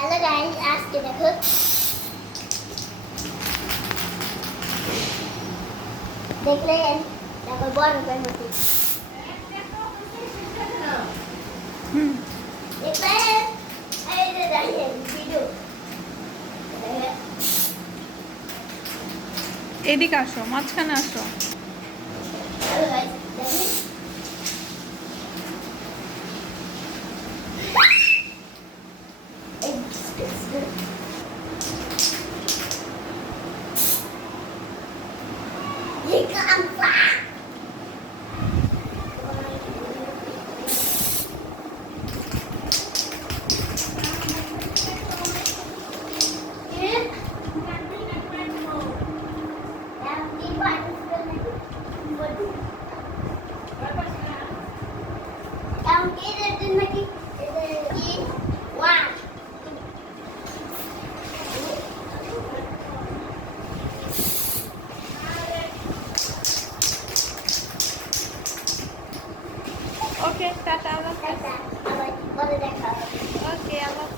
Hello guys, আজকে দেখো দেখলেন দেখো বড় করে মতো দেখলেন এই যে দেখেন ভিডিও এদিকে আসো, মাঝখানে আসো। হ্যালো গাইস দেখেন এই কাম্পা ওকে, টাটা। আবার পরে দেখা হবে। ওকে, আল্লাহ